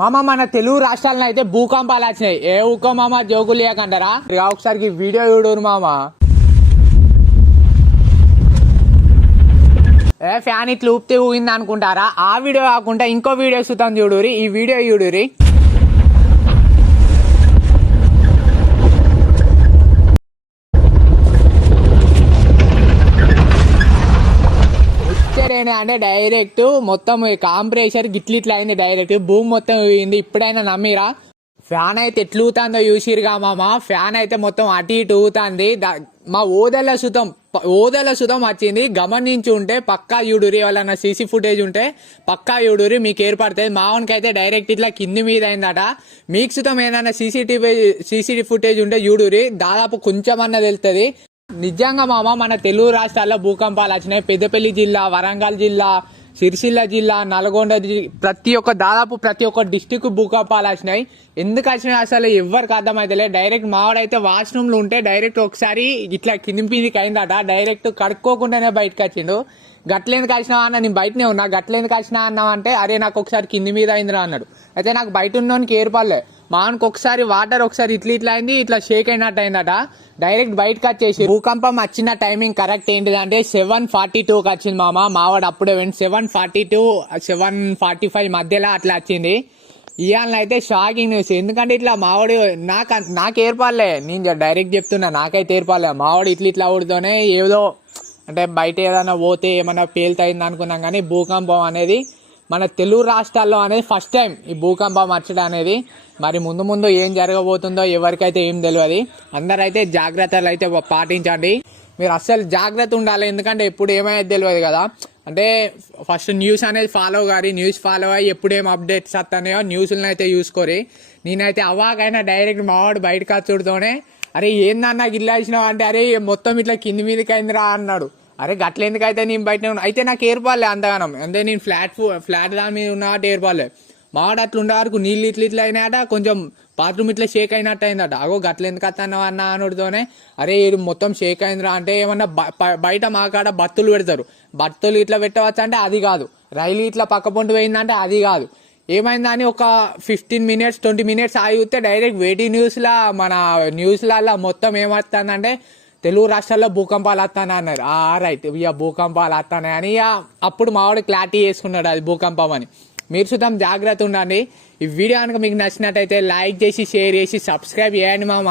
మామ మన తెలుగు రాష్ట్రాలను అయితే భూకంపాలు వచ్చినాయి. ఏ ఊకో మామ జోకులు లేకంటారా? ఒకసారి వీడియో చూడరు మామ. ఫ్యాన్ ఇట్లా ఊపితే ఊగింది అనుకుంటారా? ఆ వీడియో కాకుండా ఇంకో వీడియో చూద్దాం చూడురి. ఈ వీడియో చూడురి. అంటే డైరెక్ట్ మొత్తం కాంప్రెషర్ గిట్లిట్లా అయింది. డైరెక్ట్ భూమి మొత్తం ఊగింది. ఇప్పుడైనా నమ్మిరా? ఫ్యాన్ అయితే ఎట్లా ఊగుతుందో చూసిరుగా మామ. ఫ్యాన్ అయితే మొత్తం అటు ఇటు ఊగుతుంది. మా ఓదల సుతం వచ్చింది. గమనించి ఉంటే పక్కా యూడురి. వాళ్ళన్న సీసీ ఫుటేజ్ ఉంటే పక్కా యూడురి, మీకు ఏర్పడుతుంది. మావన్కి అయితే డైరెక్ట్ ఇట్లా కింది మీద అయిందట. మీకు సుతం ఏదైనా సీసీ ఫుటేజ్ ఉంటే యూడురి, దాదాపు కొంచెం అన్న తెలుస్తుంది. నిజంగా మామ మన తెలుగు రాష్ట్రాల్లో భూకంపాలు వచ్చినాయి. పెద్దపల్లి జిల్లా, వరంగల్ జిల్లా, సిరిసిల్ల జిల్లా, నల్గొండ, దాదాపు ప్రతి ఒక్క డిస్టిక్ భూకంపాలు వచ్చినాయి. ఎందుకు వచ్చినాయి అసలు ఎవరికి అర్థమైతలే. డైరెక్ట్ మావాడైతే వాష్రూమ్ లో ఉంటే డైరెక్ట్ ఒకసారి ఇట్లా కిందికి అయిందట. డైరెక్ట్ కడుక్కోకుండానే బయటకు వచ్చిండు. గట్లేందుకు వచ్చినావా అన్న, నేను బయటనే ఉన్నా, గట్లేందుకు వచ్చినా అన్నావంటే అరే నాకు ఒకసారి కింది మీద అయిందిరా అన్నాడు. అయితే నాకు బయట ఉన్నోనికి ఏర్పడలే. మాకు ఒకసారి వాటర్ ఒకసారి ఇట్లా అయింది, ఇట్లా షేక్ అయినట్టు అయిందట. డైరెక్ట్ బయటకు వచ్చేసి భూకంపం వచ్చిన టైమింగ్ కరెక్ట్ ఏంటిదంటే 7:42కి వచ్చింది మామ. మావాడు అప్పుడే 7:42 7:45 మధ్యలో అట్లా వచ్చింది. ఇవాళ అయితే షాకింగ్ న్యూస్. ఎందుకంటే ఇట్లా మావాడు నాకు ఏర్పడలే. నేను డైరెక్ట్ చెప్తున్నా, నాకైతే ఏర్పడలే. మావాడు ఇట్లా ఊడితోనే ఏదో అంటే బయట ఏదైనా పోతే ఏమన్నా పేలుతయింది అనుకున్నాం. కానీ భూకంపం అనేది మన తెలుగు రాష్ట్రాల్లో అనేది ఫస్ట్ టైం ఈ భూకంపం వచ్చడం అనేది. మరి ముందు ఏం జరగబోతుందో ఎవరికైతే ఏం తెలియదు. అందరైతే జాగ్రత్తలు అయితే పాటించండి. మీరు అస్సలు జాగ్రత్త ఉండాలి. ఎందుకంటే ఎప్పుడు ఏమైతే తెలియదు కదా. అంటే ఫస్ట్ న్యూస్ అనేది న్యూస్ ఫాలో అయ్యి ఎప్పుడేం అప్డేట్స్ వస్తాయో న్యూస్లను అయితే చూసుకోరి. నేనైతే అవాకైనా డైరెక్ట్ మావాడు బయటకు వచ్చుడుతోనే అరే ఏందన్నా గిల్లా ఇచ్చినావు అంటే అరే మొత్తం ఇట్లా కింది మీదకి అయిందిరా అన్నాడు. అరే గట్ల ఎందుకైతే నేను బయట అయితే నాకు ఏర్పడలే అంతగానం. అంటే నేను ఫ్లాట్ దాని మీద ఉన్నట్టు ఏర్పడలే. మావాడు అట్లా ఉండే వరకు నీళ్ళు ఇట్లా అయినాయట. కొంచెం బాత్రూమ్ ఇట్లా షేక్ అయినట్టు అయిందట. అగో గట్ల ఎందుకు వస్తున్నావు అన్న అనుడితోనే అరే ఇది మొత్తం షేక్ అయిందిరా అంటే ఏమన్నా బయట మా కాడ బత్తులు పెడతారు. బత్తులు ఇట్లా పెట్టవచ్చు అంటే అది కాదు. రైలు ఇట్లా పక్క పొంటి పోయిందంటే అది కాదు. ఏమైందని ఒక 15 minutes 20 minutes ఆగితే డైరెక్ట్ వేటి మన న్యూస్లలో మొత్తం ఏమవుతుందంటే తెలుగు రాష్ట్రాల్లో భూకంపాలు వస్తానే అన్నారు. రైట్ ఇక భూకంపాలు వస్తానే అని అప్పుడు మావాడు క్లారిటీ చేసుకున్నాడు అది భూకంపం అని. మీరు చూద్దాం జాగ్రత్త ఉండండి. ఈ వీడియో కనుక మీకు నచ్చినట్టయితే లైక్ చేసి షేర్ చేసి సబ్స్క్రైబ్ చేయండి మామ.